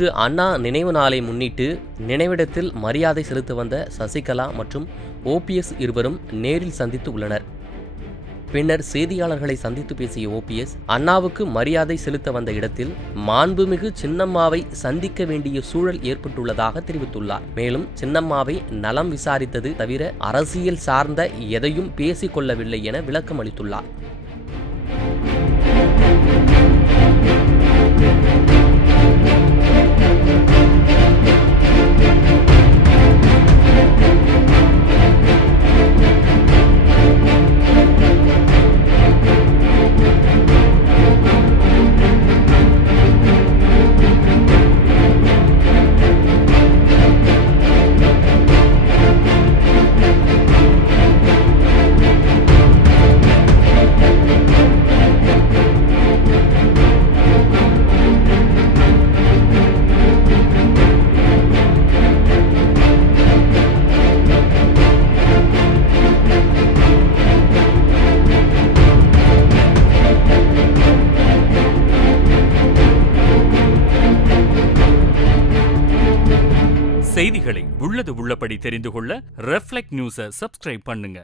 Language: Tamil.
இன்று அண்ணா நினைவு நாளை முன்னிட்டு நினைவிடத்தில் மரியாதை செலுத்த வந்த சசிகலா மற்றும் ஓபிஎஸ் இருவரும் நேரில் சந்தித்து உள்ளனர். பின்னர் செய்தியாளர்களை சந்தித்து பேசிய ஓபிஎஸ், அண்ணாவுக்கு மரியாதை செலுத்த வந்த இடத்தில் மாண்புமிகு சின்னம்மாவை சந்திக்க வேண்டிய சூழல் ஏற்பட்டுள்ளதாக தெரிவித்துள்ளார். மேலும் சின்னம்மாவை நலம் விசாரித்தது தவிர அரசியல் சார்ந்த எதையும் பேசிக் கொள்ளவில்லை என விளக்கம் அளித்துள்ளார். செய்திகளை உள்ளது உள்ளபடி தெரிந்து கொள்ள ரெஃப்ளெக்ட் நியூஸை சப்ஸ்கிரைப் பண்ணுங்க.